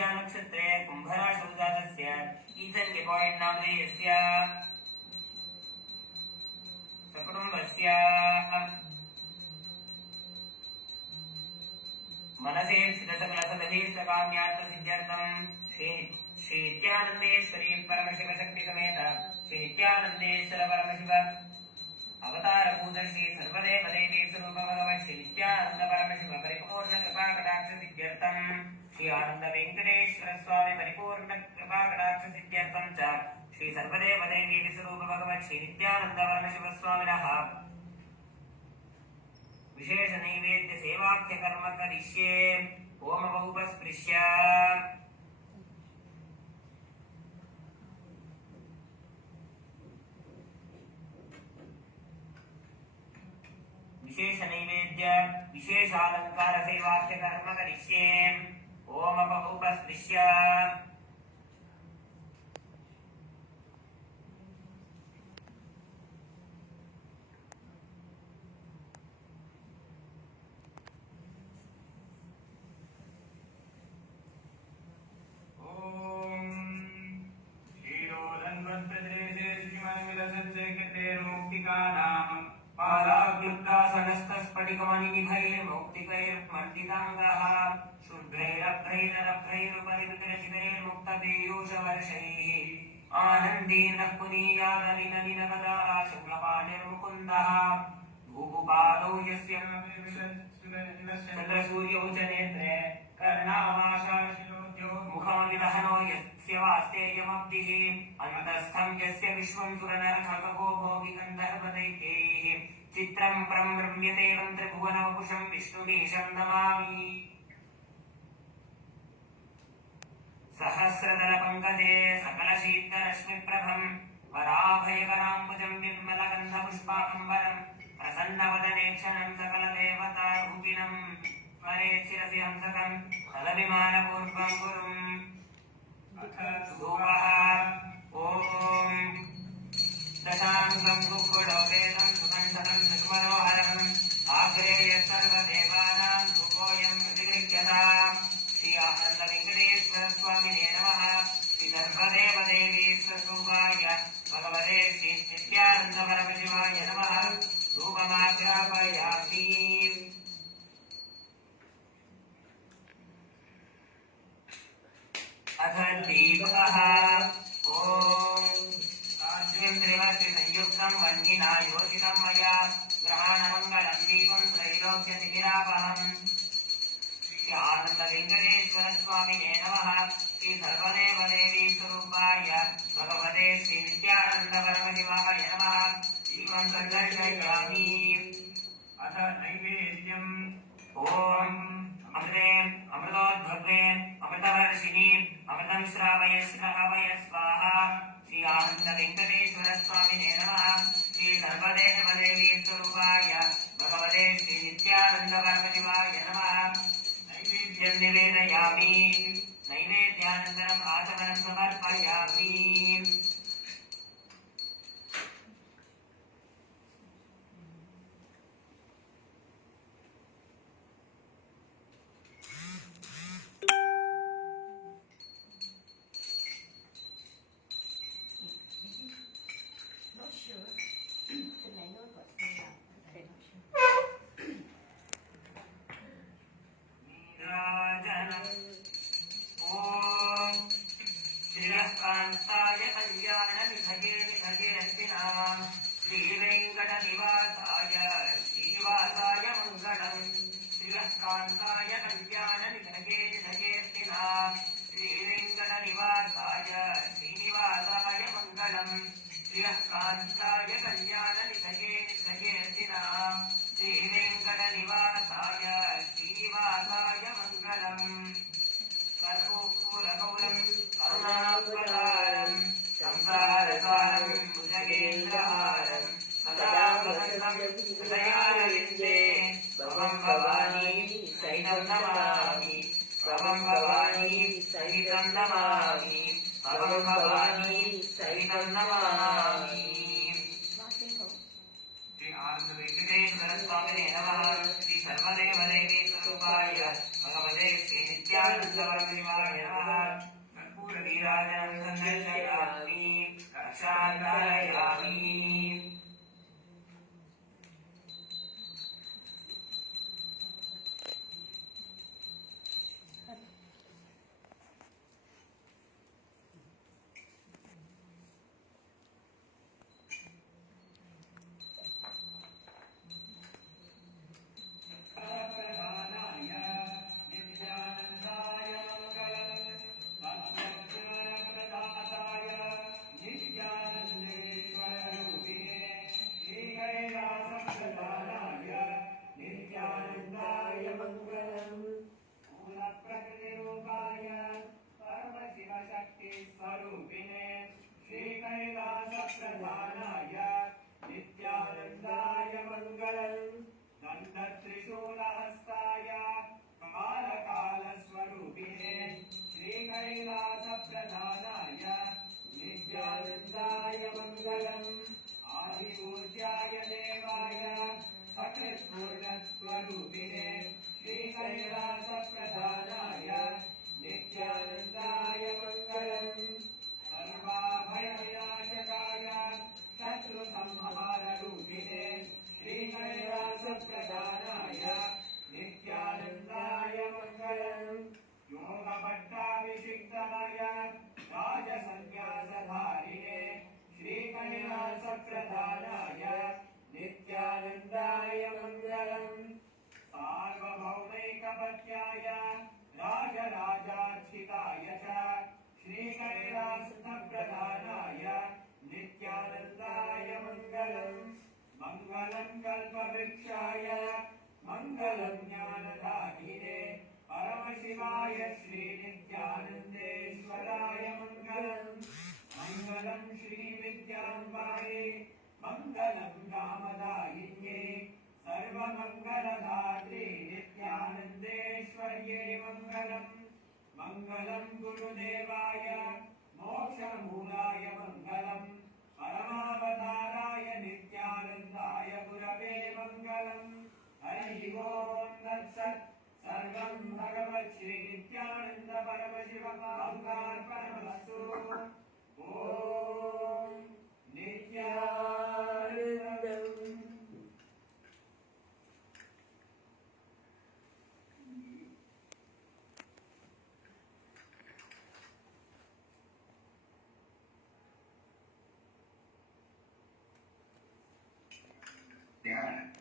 आश्लेषा नक्षत्रे कुंभराशौ जातस्य ईशान्य पॉइंट नामधेयस्य सकुटुम्बस्य मनसे स्थितसकलसदभीष्टकाम्यार्थसिद्ध्यर्थं श्रीनित्यानन्देश्वरी परमशिवशक्ति समेत श्रीनित्यानन्देश्वर परमशिव अवतारभूत श्री सर्वदेवदेवी स्वरूप भगवत् श्री नित्यानंद परमशिव परिपूर्ण कृपा कटाक्ष सिद्ध्यर्थं श्री आनंद वेंकटेश्वर स्वामी परिपूर्ण कृपा कटाक्ष सिद्ध्यर्थं च श्री सर्वदेवदेवी स्वरूप भगवत् श्री नित्यानंद परमशिव स्वामिनः विशेष नैवेद्य सेवाख्य कर्म करिष्ये ओम बहुपस्पृश्य विशेष नैवेद्य विशेषालंकार सेवाख्य कर्म करिष्ये ओम बहुपस्पृश्य स्फटिकमणिनिभैर्मौक्तिकैर्मर्दिताङ्गः शुभ्रैरभ्रैररभ्रैरुपरिविकृतशिखैर्मुक्तपीयूषवर्षैः आनन्देन पुनीयादलिनलिनकदा शुक्लपाणिर्मुकुन्दः भूपादौ यस्य चन्द्रसूर्यौ च नेत्रे कर्णामाशाशिरोद्यो मुखमविदहनो यस्य वास्तेयमब्धिः अन्तस्थं यस्य विश्वं सुरनरखगो भोगिगन्धर्वदैत्यैः चित्रं ब्रह्म्यते त्रिभुवनवपुषं विष्णुमीशं नमामि सहस्रदलपङ्कजे सकलशीतरश्मिप्रभं वराभयकराम्बुजं निर्मलगन्धपुष्पाम्बरं प्रसन्नवदनेक्षणं सकलदेवतारूपिणं स्मरेत् शिरसि हंसकं तदभिमानपूर्वं गुरुम् धूपः ॐ दशाङ्गं गुग्गुडोपेतं सुगन्धकं निर्मलोहरम् आग्रेय सर्वदेवानां धूपोऽयं प्रतिगृह्यताम् श्री आनन्द वेङ्कटेश्वर स्वामिने नमः श्री सर्वदेवदेवी स्वरूपाय भगवते श्री नित्यानन्द परमशिवाय नमः धूपमाग्रापयामि अथ दीपः ॐ संयुक्तं वह्निना योजितं मया ग्रहाणमङ्गलं दीपं त्रैलोक्यतिगिरापहम् श्री आनन्द वेङ्कटेश्वर स्वामिने नमः श्री सर्वदेवदेवी स्वरूपाय भगवते श्री नित्यानन्द परमशिवाय नमः दीपं सन्दर्शयामि अथ नैवेद्यम् ॐ अमृते अमृतोद्भवे अमृतवर्षिणी अमृतं श्रावय श्रावय स्वाहा श्री आनन्द वेङ्कटेश्वर स्वामिने नमः श्री सर्वदेवदेवी स्वरूपाय भगवते श्री नित्यानन्द परमशिवाय नमः नैवेद्यं निवेदयामि नैवेद्यानन्तरम् आचमनं समर्पयामि श्रीकान्ताय कल्याण निधगे निधगे अस्तिनां श्रीवेङ्कटनिवासाय श्रीनिवासाय मङ्गलम् श्रीकान्ताय कल्याण निधगे निधगे अस्तिनां श्रीवेङ्कटनिवासाय श्रीनिवासाय मङ्गलम् श्रीकान्ताय कल्याण निधगे निधगे अस्तिनां श्रीवेङ्कटनिवासाय श्रीनिवासाय मङ्गलम् कर्पूरगौरं करुणावतारं संसारसारं भुजगेन्द्रहारं सदा वसन्तं हृदयारविन्दे भवं भवानी सहितं नमामि भवं भवानी सहितं नमामि भवं भवानी सहितं नमामि श्री आनन्द वेङ्कटेश्वर स्वामिने नमः श्री सर्वदेवदेवी स्वरूपाय भगवते श्री नित्यानन्द परमशिवाय नमः शक्ति स्वरूपिणे श्री कैलास प्रधानाय नित्यानंदाय मंगलम् दंड त्रिशूलहस्ताय काल स्वरूपिणे श्री कैलास प्रधानाय नित्यानंदाय मंगलम् आदिपूज्याय देवाय सकृत्पूर्णस्वरूपिणे श्री कैलास प्रधानाय नित्यानंदाय मंगलम् सर्वाभयविनाशकाय शत्रु संहार रूपिणे श्री कैलास प्रधानाय नित्यानंदाय मंगलम् योग पट्टाभिषिक्ताय राजसन्न्यासधारिणे श्री कैलास प्रधानाय नित्यानंदाय मंगलम् सार्वभौमैकपत्याय राजराजार्चिताय च श्री कैलास प्रधानाय नित्यानंदाय मंगलम् मंगलम् कल्पवृक्षाय मंगलम् ज्ञानदायिने परमशिवाय श्री नित्यानंदेश्वराय मंगलम् मंगलम् श्री विद्याम्बायै मंगलम् कामदायिन्ये सर्वमंगलदात्रे नित्यानंदेश्वर्ये मंगलम् मंगलम् गुरुदेवाय मोक्षमूलाय मंगलम् परमावताराय नित्यानंदाय गुरवे मंगलम् हरि ओम् तत्सत् सर्वम् भगवत् श्री नित्यानंद परमशिवार्पणमस्तु ओम् नित्यानन्दम् ध्यान